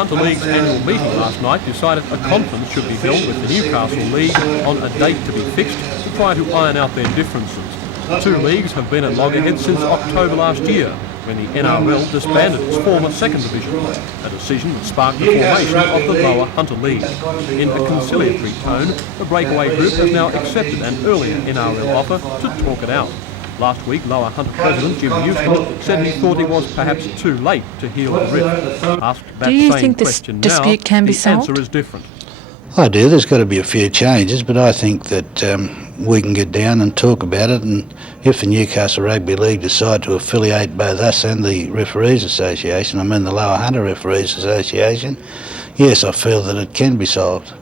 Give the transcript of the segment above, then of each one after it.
Hunter League's annual meeting last night decided a conference should be held with the Newcastle League on a date to be fixed to try to iron out their differences. The two leagues have been at loggerheads since October last year, when the NRL disbanded its former second division, a decision that sparked the formation of the lower Hunter League. In a conciliatory tone, the breakaway group has now accepted an earlier NRL offer to talk it out. Last week, Lower Hunter President Jim Newton said he thought it was perhaps too late to heal the rift. Asked that Do you same think this question dispute now, can be the solved? answer is different. I do. There's got to be a few changes, but I think that we can get down and talk about it, and if the Newcastle Rugby League decide to affiliate both us and the Referees Association, I mean the Lower Hunter Referees Association, yes, I feel that it can be solved.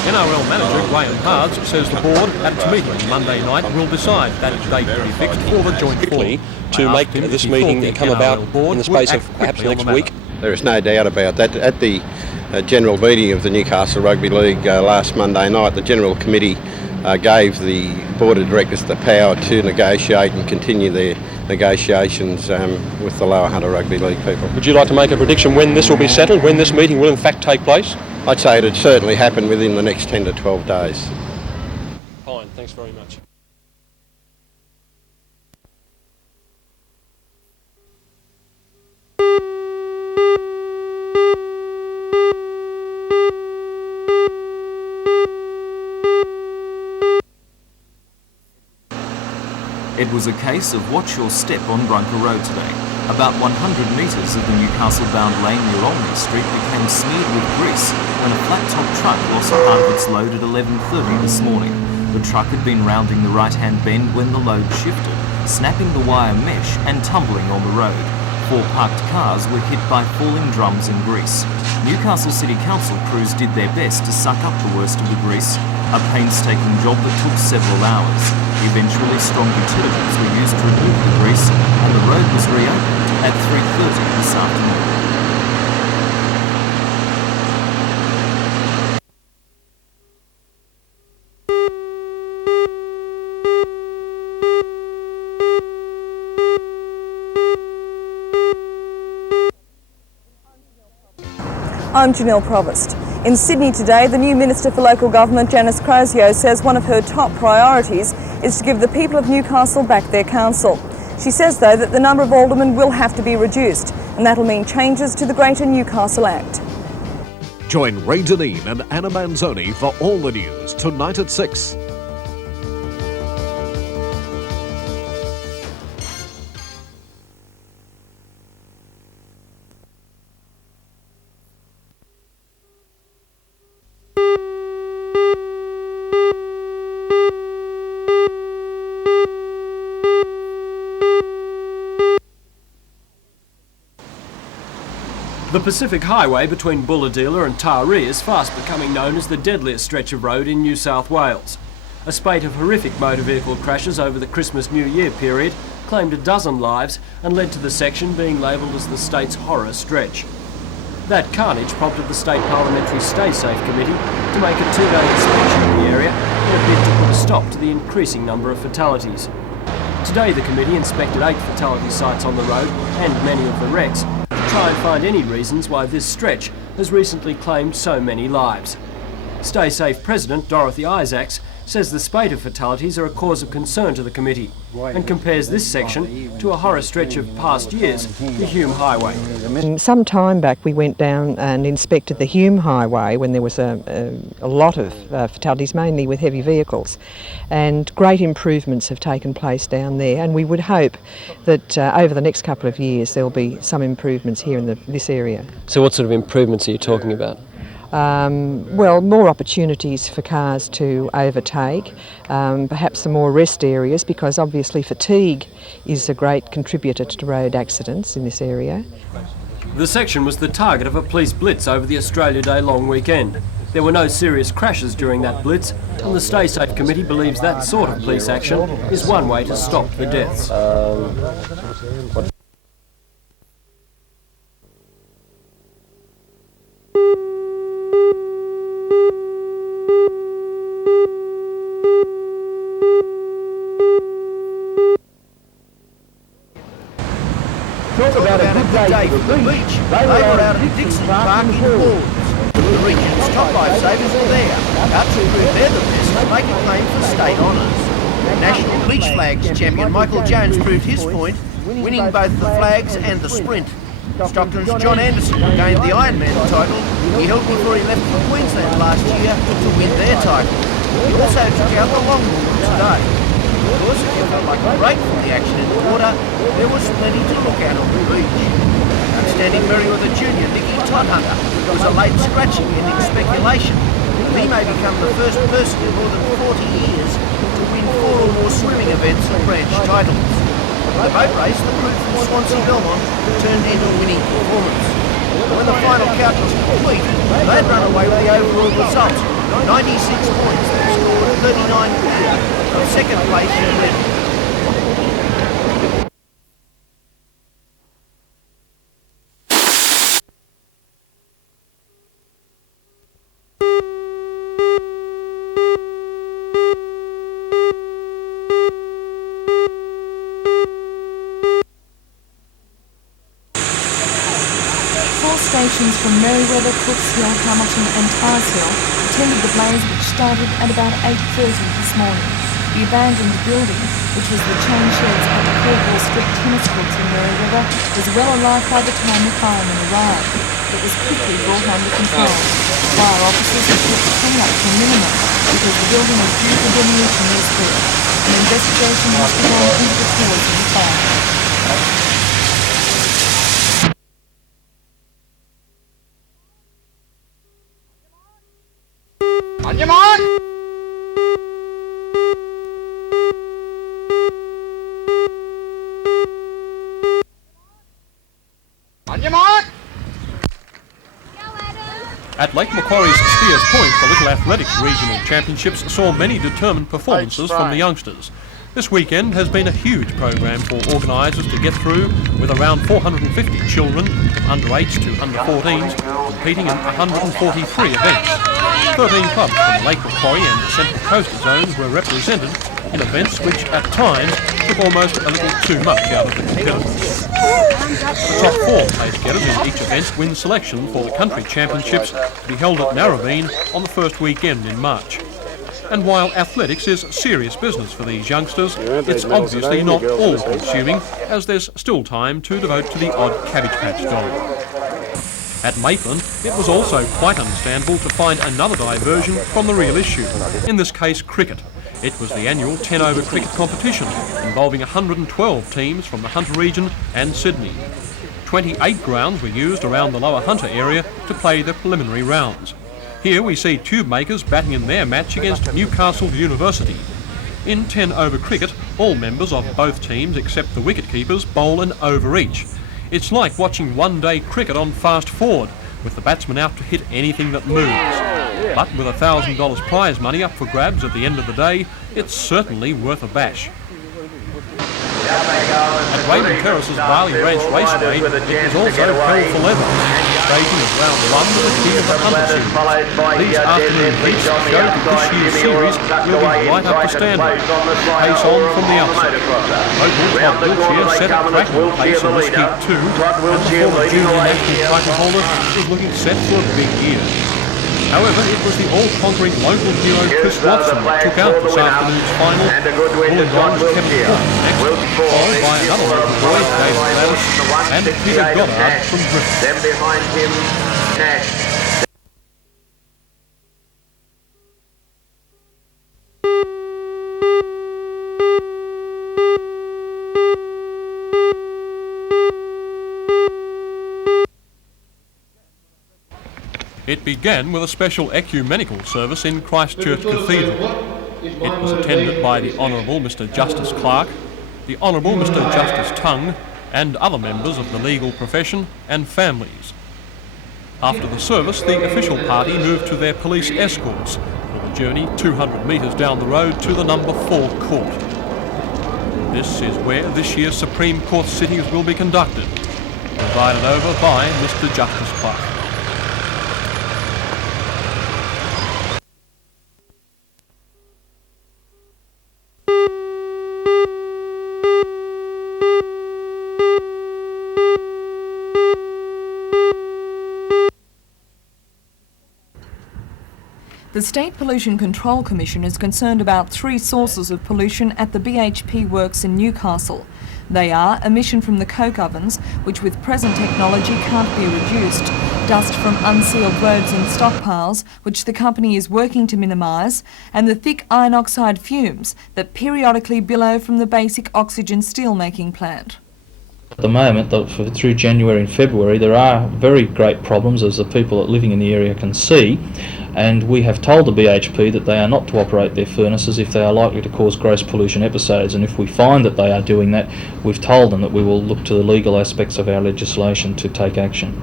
NRL manager Graham Hards says the board at its meeting Monday night will decide that date to be fixed for the joint forum. To make this meeting come about in the space of perhaps next week. There is no doubt about that. At the general meeting of the Newcastle Rugby League last Monday night, the General Committee gave the Board of Directors the power to negotiate and continue their negotiations with the Lower Hunter Rugby League people. Would you like to make a prediction when this will be settled, when this meeting will in fact take place? I'd say it'd certainly happen within the next 10 to 12 days. Fine, thanks very much. It was a case of watch your step on Brunker Road today. About 100 metres of the Newcastle-bound lane near Olney Street became smeared with grease when a flat-top truck lost part of its load at 11:30 this morning. The truck had been rounding the right-hand bend when the load shifted, snapping the wire mesh and tumbling on the road. 4 parked cars were hit by falling drums and grease. Newcastle City Council crews did their best to suck up the worst of the grease, a painstaking job that took several hours. Eventually, strong utilities were used to remove the grease, and the road was reopened at 3:30 this afternoon. I'm Janelle Provost. In Sydney today, the new Minister for Local Government, Janice Crosio, says one of her top priorities is to give the people of Newcastle back their council. She says, though, that the number of aldermen will have to be reduced, and that'll mean changes to the Greater Newcastle Act. Join Ray Deneen and Anna Manzoni for all the news tonight at 6. The Pacific Highway between Bulahdelah and Taree is fast becoming known as the deadliest stretch of road in New South Wales. A spate of horrific motor vehicle crashes over the Christmas-New Year period claimed a dozen lives and led to the section being labelled as the state's horror stretch. That carnage prompted the State Parliamentary Stay Safe Committee to make a 2-day inspection of the area in a bid to put a stop to the increasing number of fatalities. Today the committee inspected 8 fatality sites on the road and many of the wrecks, try and find any reasons why this stretch has recently claimed so many lives. Stay Safe President Dorothy Isaacs says the spate of fatalities are a cause of concern to the committee and compares this section to a horror stretch of past years, the Hume Highway. Some time back we went down and inspected the Hume Highway when there was a lot of fatalities, mainly with heavy vehicles, and great improvements have taken place down there, and we would hope that over the next couple of years there will be some improvements here in this area. So what sort of improvements are you talking about? Well, more opportunities for cars to overtake, perhaps some more rest areas, because obviously fatigue is a great contributor to road accidents in this area. The section was the target of a police blitz over the Australia Day long weekend. There were no serious crashes during that blitz, and the Stay Safe Committee believes that sort of police action is one way to stop the deaths. Talk about a good day from the beach. They were out at Dixon Park in Ward. The region's top lifesavers were there, out to prove they're the best and make a claim for state honours. National Beach Flags champion Michael Jones proved his point, winning both the flags and the sprint. Stockton's John Anderson gained the Ironman title. He held before he left for Queensland last year to win their title. He also took out the long haul today. Of course, if you felt like a break from the action in the water, there was plenty to look at on the beach. Outstanding Merriweather junior Nicky Todhunter was a late scratching ending speculation. He may become the first person in more than 40 years to win 4 or more swimming events and branch titles. The boat race, the crew from Swansea Belmont turned in a winning performance. When the final count was complete, they'd run away with the overall result. 96 points, they scored 39 clear of second place in medal. Stations from Merriweather, Cooks Hill, Hamilton and Torres Hill attended the blaze, which started at about 8:30 this morning. The abandoned building, which was the chain sheds at the Coldwell Street tennis courts in Merriweather, was well alive by the time the firemen arrived. It was quickly brought under control. Fire officers had kept the clean-up to a minimum because the building was due for demolition this week. An investigation has begun into the cause of the fire. On your mark! On your mark! At Lake Macquarie's Spears Point, the Little Athletics Regional Championships saw many determined performances from the youngsters. This weekend has been a huge program for organisers to get through, with around 450 children, under 8s to under 14s, competing in 143 events. 13 clubs from Lake Macquarie and the Central Coast zones were represented in events which at times took almost a little too much out of the competitors. The top 4 place getters in each event win selection for the country championships to be held at Narrabeen on the first weekend in March. And while athletics is serious business for these youngsters, it's obviously not all-consuming, as there's still time to devote to the odd Cabbage Patch doll. At Maitland, it was also quite understandable to find another diversion from the real issue, in this case cricket. It was the annual 10-over cricket competition, involving 112 teams from the Hunter region and Sydney. 28 grounds were used around the Lower Hunter area to play the preliminary rounds. Here we see tube makers batting in their match against Newcastle University. In 10-over cricket, all members of both teams except the wicket-keepers bowl an over each. It's like watching one-day cricket on fast forward, with the batsman out to hit anything that moves. But with $1,000 prize money up for grabs at the end of the day, it's certainly worth a bash. At Raymond Terrace's Barley Ranch Raceway, it was also hell for leather, staging of round 1 with the key of the Hunter series. These afternoon heats show that this year's series will be right up to standard. Pace on from the outside. Local Todd Wiltshire set a cracking pace in this heat too, and the former junior national title holder is looking set for a big year. However, it was the all-conquering local hero Chris Watson that took out this afternoon's final. Wollongong's Kevin Cook next, followed by another local boy, David Gladys, and Peter Goddard from Griffith. Then behind him, Nash. It began with a special ecumenical service in Christchurch Cathedral. It was attended by the Honourable Mr Justice Clark, the Honourable Mr Justice Tongue, and other members of the legal profession and families. After the service, the official party moved to their police escorts for the journey 200 metres down the road to the number 4 court. This is where this year's Supreme Court sittings will be conducted, presided over by Mr Justice Clark. The State Pollution Control Commission is concerned about 3 sources of pollution at the BHP works in Newcastle. They are emission from the coke ovens, which with present technology can't be reduced, dust from unsealed roads and stockpiles, which the company is working to minimise, and the thick iron oxide fumes that periodically billow from the basic oxygen steelmaking plant. At the moment, through January and February, there are very great problems, as the people living in the area can see, and we have told the BHP that they are not to operate their furnaces if they are likely to cause gross pollution episodes, and if we find that they are doing that, we've told them that we will look to the legal aspects of our legislation to take action.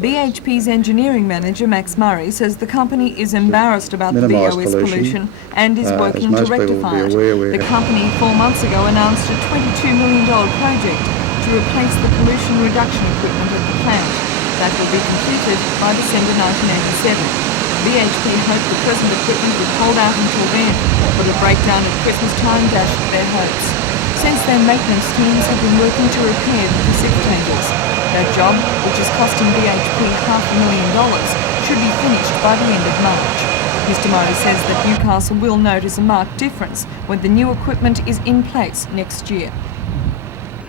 BHP's engineering manager Max Murray says the company is embarrassed about the BOS pollution and is working to rectify it. The company 4 months ago announced a $22 million project to replace the pollution reduction equipment at the plant. That will be completed by December 1987. BHP hoped the present equipment would hold out until then, but a breakdown at Christmas time dashed their hopes. Since then, maintenance teams have been working to repair the cassette changes. That job, which is costing BHP $500,000, should be finished by the end of March. Mr Murray says that Newcastle will notice a marked difference when the new equipment is in place next year.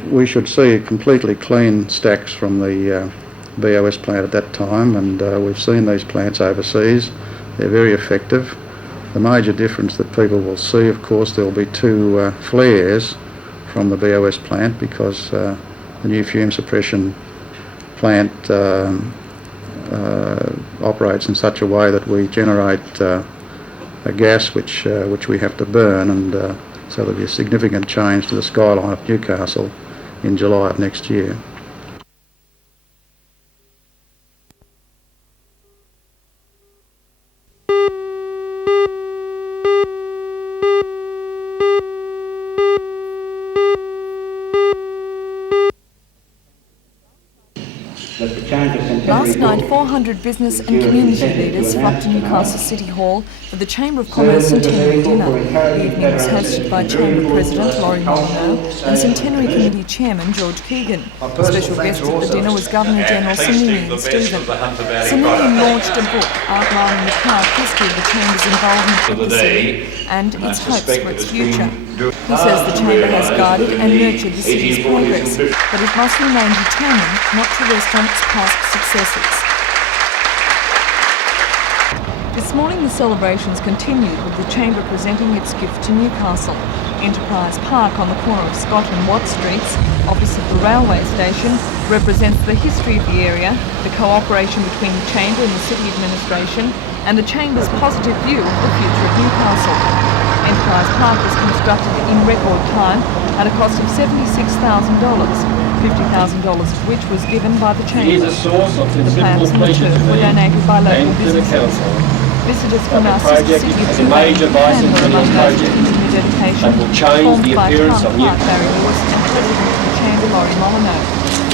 We should see completely clean stacks from the BOS plant at that time, and we've seen these plants overseas. They're very effective. The major difference that people will see, of course, there will be 2 flares from the BOS plant, because the new fume suppression plant operates in such a way that we generate a gas which we have to burn, and so there'll be a significant change to the skyline of Newcastle in July of next year. Last night, 400 business and community leaders flocked to Newcastle City Hall for the Chamber of Commerce Centenary Dinner. The evening was hosted by Chamber President Laurie Molyneux and Centenary Committee Chairman George Keegan. Special guest at the dinner was Governor-General Similian Stephen. Similian launched a book outlining the proud history of the Chamber's involvement with the city and its hopes for its future. He says the Chamber has guided and nurtured the city's progress, but it must remain determined not to rest on its past successes. This morning the celebrations continued with the Chamber presenting its gift to Newcastle. Enterprise Park on the corner of Scott and Watt Streets, opposite the railway station, represents the history of the area, the cooperation between the Chamber and the City Administration, and the Chamber's positive view of the future of Newcastle. Enterprise Park was constructed in record time at a cost of $76,000, $50,000 of which was given by the Chamber. The plants and the turf were donated by local businesses. Visitors from our sister city of Torres were among those attending the dedication, formed by town clerk Barry Lewis and President of the Chamber Laurie Molyneux.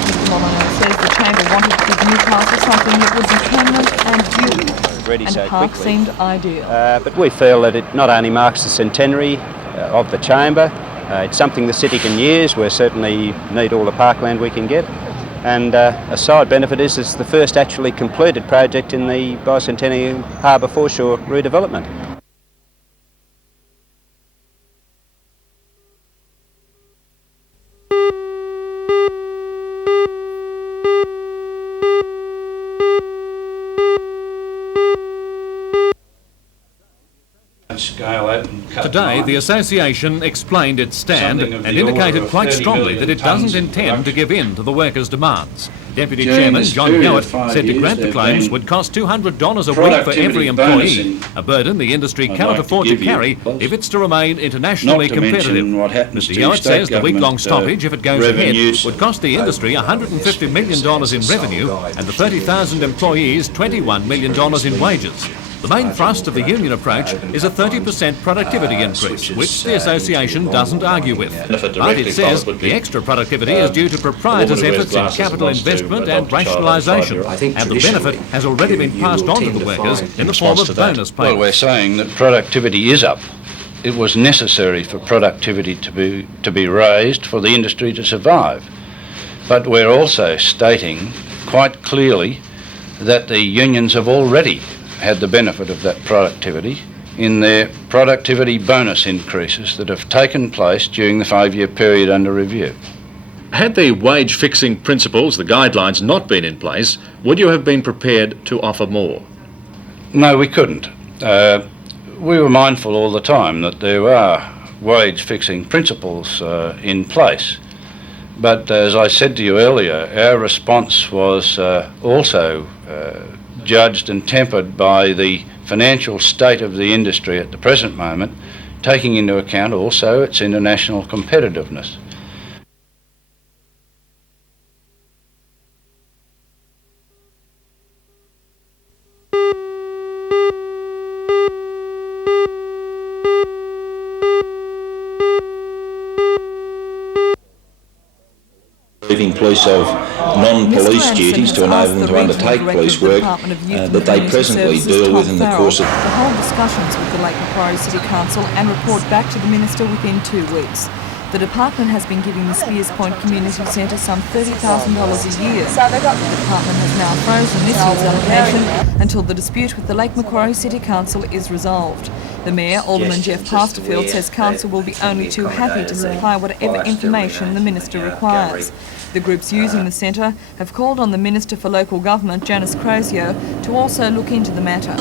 Mr Molyneux says the Chamber wanted to give Newcastle something that would be permanent and durable, and a park seemed ideal. But we feel that it not only marks the centenary of the Chamber, it's something the city can use. We certainly need all the parkland we can get. And a side benefit is it's the first actually completed project in the bicentennial harbour foreshore redevelopment. Today, the association explained its stand and indicated quite strongly that it doesn't intend to give in to the workers' demands. Deputy Chairman John Hewitt said to grant the claims would cost $200 a week for every employee, a burden the industry cannot afford to carry if it's to remain internationally competitive. Mr Hewitt says the week-long stoppage, if it goes ahead, would cost the industry $150 million in revenue and the 30,000 employees $21 million in wages. The main thrust of the union approach is a 30% productivity increase, which the association doesn't argue with. But it says the extra productivity is due to proprietors' efforts in capital investment and rationalisation, and the benefit has already been passed on to the workers in the form of bonus payments. Well, we're saying that productivity is up. It was necessary for productivity to be raised for the industry to survive. But we're also stating quite clearly that the unions have already had the benefit of that productivity in their productivity bonus increases that have taken place during the 5-year period under review. Had the wage fixing principles, the guidelines, not been in place, would you have been prepared to offer more? No, we couldn't. We were mindful all the time that there are wage fixing principles in place. But as I said to you earlier, our response was also judged and tempered by the financial state of the industry at the present moment, taking into account also its international competitiveness. Relieving police of non-police duties to enable them to undertake police work that they presently deal with in the course of... to hold discussions with the Lake Macquarie City Council and report back to the Minister within 2 weeks. The department has been giving the Spears Point Community Centre some $30,000 a year. The department has now frozen this year's allocation until the dispute with the Lake Macquarie City Council is resolved. The Mayor, Alderman Jeff Pasterfield, says Council will be only too happy to supply whatever information the Minister requires. The groups using the centre have called on the Minister for Local Government, Janice Crozier, to also look into the matter.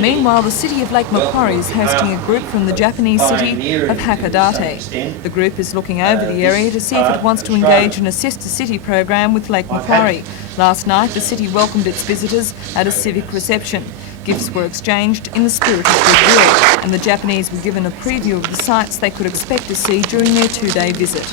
Meanwhile, the City of Lake Macquarie is hosting a group from the Japanese city of Hakodate. The group is looking over the area to see if it wants to engage in a sister city program with Lake Macquarie. Last night, the city welcomed its visitors at a civic reception. Gifts were exchanged in the spirit of goodwill, and the Japanese were given a preview of the sights they could expect to see during their 2-day visit.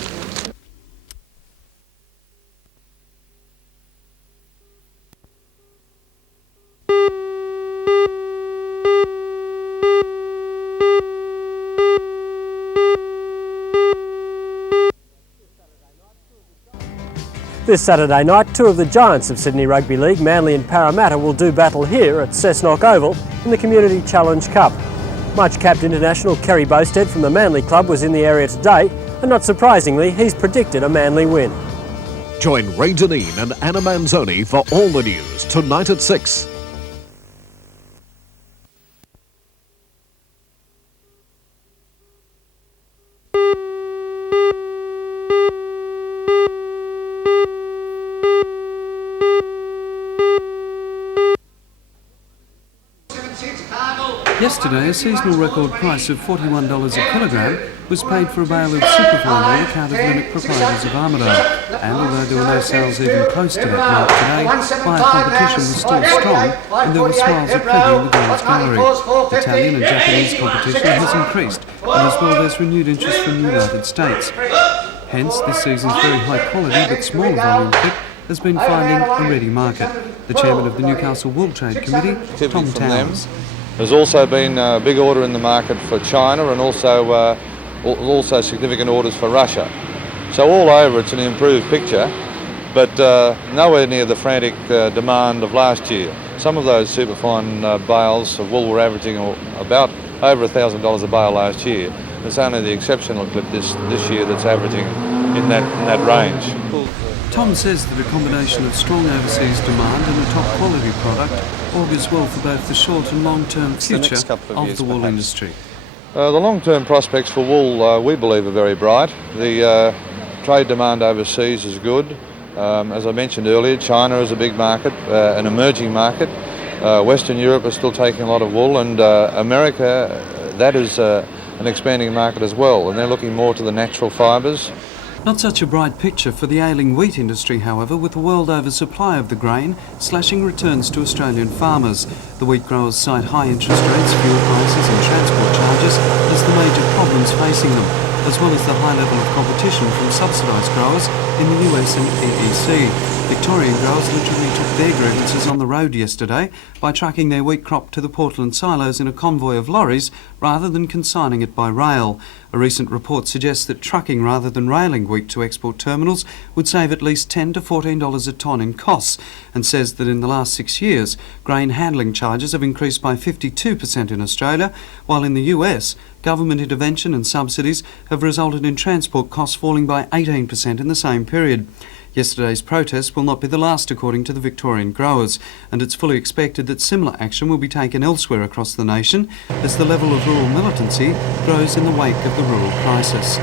This Saturday night, 2 of the giants of Sydney Rugby League, Manly and Parramatta, will do battle here at Cessnock Oval in the Community Challenge Cup. Much-capped international Kerry Bosted from the Manly club was in the area today, and not surprisingly, he's predicted a Manly win. Join Ray Deneen and Anna Manzoni for all the news tonight at 6. Yesterday, a seasonal record price of $41 a kilogram was paid for a bale of superfine wool account of Limerick proprietors of Armidale. And although there were no sales even close to that mark today, buyer competition was still strong and there were smiles aplenty in the girls' gallery. Italian and Japanese competition has increased, and as well there's renewed interest from the United States. Hence, this season's very high quality but small volume pick has been finding a ready market. The chairman of the Newcastle Wool Trade Committee, Tom Towers. There's also been a big order in the market for China and also significant orders for Russia. So all over it's an improved picture, but nowhere near the frantic demand of last year. Some of those superfine bales of wool were averaging about over $1,000 a bale last year. It's only the exceptional clip this year that's averaging in that range. Tom says that a combination of strong overseas demand and a top quality product augurs well for both the short and long-term future of the wool industry. The long-term prospects for wool, we believe, are very bright. The trade demand overseas is good. As I mentioned earlier, China is a big market, an emerging market. Western Europe is still taking a lot of wool, and America, that is an expanding market as well, and they're looking more to the natural fibres. Not such a bright picture for the ailing wheat industry, however, with the world oversupply of the grain slashing returns to Australian farmers. The wheat growers cite high interest rates, fuel prices and transport charges as the major problems facing them, as well as the high level of competition from subsidised growers in the US and EEC. Victorian growers literally took their grievances on the road yesterday by trucking their wheat crop to the Portland silos in a convoy of lorries rather than consigning it by rail. A recent report suggests that trucking rather than railing wheat to export terminals would save at least $10 to $14 a tonne in costs, and says that in the last 6 years, grain handling charges have increased by 52% in Australia, while in the US, government intervention and subsidies have resulted in transport costs falling by 18% in the same period. Yesterday's protest will not be the last, according to the Victorian growers, and it's fully expected that similar action will be taken elsewhere across the nation as the level of rural militancy grows in the wake of the rural crisis.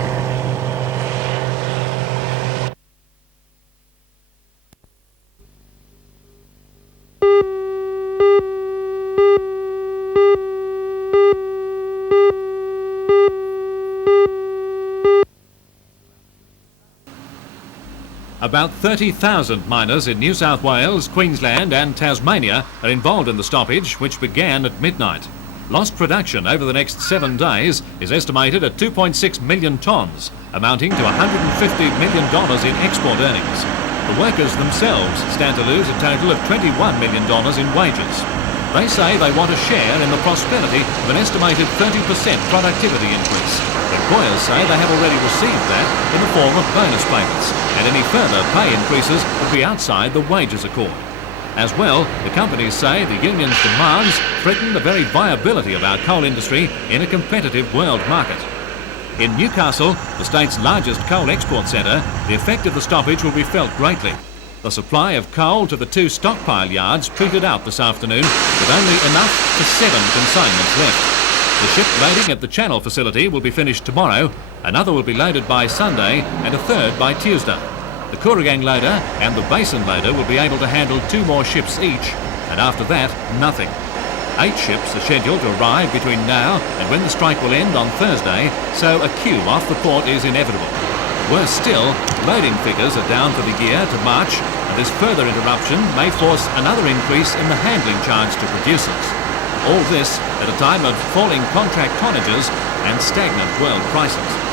About 30,000 miners in New South Wales, Queensland and Tasmania are involved in the stoppage, which began at midnight. Lost production over the next 7 days is estimated at 2.6 million tonnes, amounting to $150 million in export earnings. The workers themselves stand to lose a total of $21 million in wages. They say they want a share in the prosperity of an estimated 30% productivity increase. Employers say they have already received that in the form of bonus payments, and any further pay increases would be outside the wages accord. As well, the companies say the union's demands threaten the very viability of our coal industry in a competitive world market. In Newcastle, the state's largest coal export centre, the effect of the stoppage will be felt greatly. The supply of coal to the 2 stockpile yards petered out this afternoon, with only enough for 7 consignments left. The ship loading at the Channel facility will be finished tomorrow, another will be loaded by Sunday and a third by Tuesday. The Kooragang loader and the Basin loader will be able to handle 2 more ships each, and after that, nothing. 8 ships are scheduled to arrive between now and when the strike will end on Thursday, so a queue off the port is inevitable. Worse still, loading figures are down for the year to March, and this further interruption may force another increase in the handling charge to producers. All this at a time of falling contract tonnages and stagnant world prices.